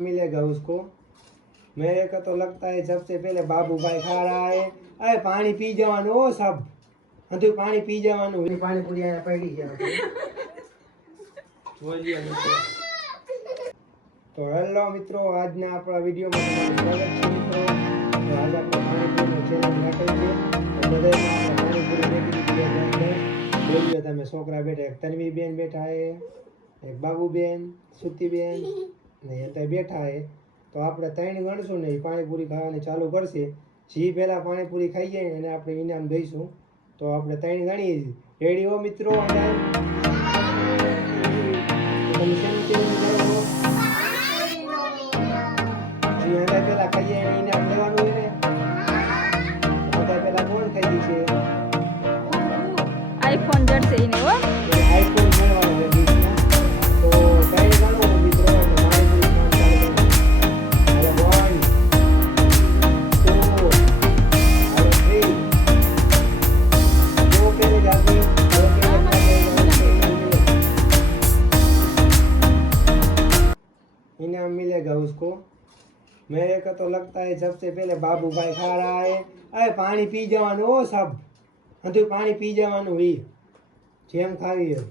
मिलेगा उसको। मेरे को तो लगता है सबसे पहले बाबू भाई खा रहा है। अरे पानी पी जवानो हो सब, तू पानी पी जवानो। पानी पूरी आया पड़ी है बोलिए मित्रों। तो हेलो मित्रों, आज ना अपना वीडियो में स्वागत है मित्रों। तो आज આપણે પાણીપુરીનો ચેલેન્જ રાખેલ છે। તો બધાને આપણે પાણીપુરી રેડી કરી દઈએ। બોલ્યો તમે છોકરા બેઠા, એક તન્વી બેન બેઠા है, एक बाबू बेन, सुती बेन ने ये बैठा है। तो આપણે ત્રણ ગણશું ને એ પાણીપુરી ખાવાની ચાલુ કરશે। જે પહેલા પાણીપુરી ખાઈ જાય એને આપણે ઇનામ દઈશું। તો આપણે ત્રણ ગણીએ। રેડી હો મિત્રો? તમે શેનું ચેલેન્જ કરો છો? જે પહેલા ખાઈએ એને ઇનામ લેવાનું હોય ને। બધા પહેલા કોણ ખાઈ જશે? આઈફોન જડશે એને હો। આઈફોન મળવાનો છે બીજમાં। તો ત્રણ ગણો મિત્રો। इनाम मिलेगा उसको। मेरे को तो लगता है सबसे पहले बाबू भाई खा रहा है। अरे पानी पी जवानो हो सब, तू पानी पी जवानो ही जेम खावी है।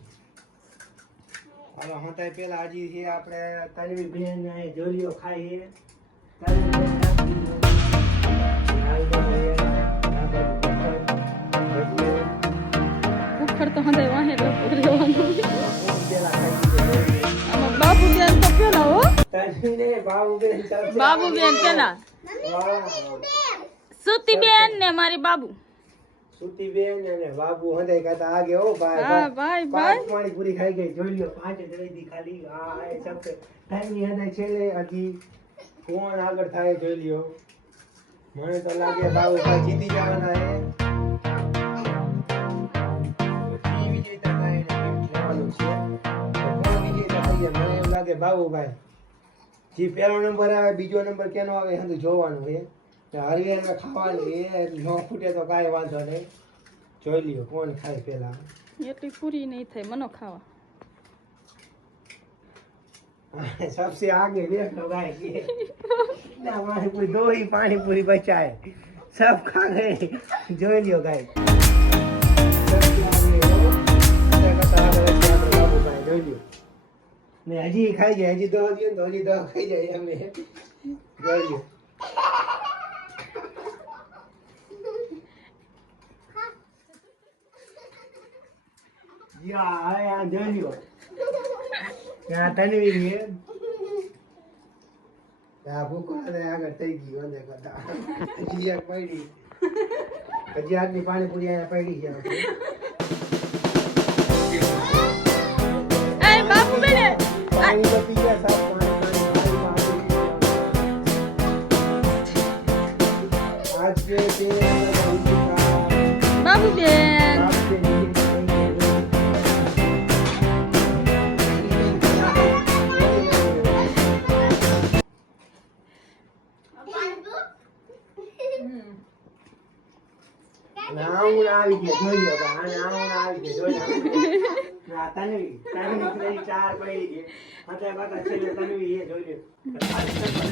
હવે હતાય પેલા હજી છે આપણે તન્વી બેન ને જોલિયો ખાઈએ। ઉખડ તો હંધાય વાહે લપટ રહેવાનું। આમાં બાબુ બેન તો પેલા હો। તન્વી ને બાબુ બેન બાબુ બેન પેલા, સુતી બેન ને મારી બાબુ। सुती बेन ने बाबू हंधाई कहता आगे हो भाई। हाँ भाई भाई पानी पूरी खाई गई जोलियो पांच जई दी खाली। आ ए सब टाइम ની હંધાઈ છેલે હજી કોણ આગળ થાય જોલિયો। મને તો લાગે બાબુ ભાઈ જીતી જવાના છે। ઈ વિજેતા થાય ને ગિફ્ટ લેવાનું છે। તો કોણ વિજેતા થઈએ? મને એમ લાગે બાબુ ભાઈ। જે પહેલો નંબર આવે બીજો નંબર કેનો આવે હંધું જોવાનું છે। હરિયર में ખાવાનું એ નો ફૂટે તો કાંઈ વાંધો નહીં। જોઈ લ્યો કોણ ખાય પેલા। એટલી પૂરી નહીં થાય મનો ખાવા। सबसे आगे देख लो गाइस। ना पानी पूरी दो ही पानी पूरी बचा है, सब खा गए। जोई लियो गाइस। सबसे आगे हो कता आगे रखिए આપણે બાબુ ભાઈ જોઈ લ્યો। ને હજી ખાઈ જાય, હજી દો દિયો તો હજી દો ખાઈ જાય અમે। જોઈ લ્યો। या आया जोलियो या तन्वी ने या भूखो ने આગળ થઈ ગઈ ઓને કદા હજી એક પડી હજી આટલી પાણીપુરી આયા પડી છે। એ બાબુ બેન પાણી તો પી ગયા સાફ પાણી आज के બાબુ બેન નાઉ આવી ગયો જોઈ લો ભાઈ। નાઉ આવી ગયો જોઈ લો। ના તન્વી તન્વી ચાર પડી ગઈ। હતા બાકા છેલ્લે તન્વી એ જોઈ લો।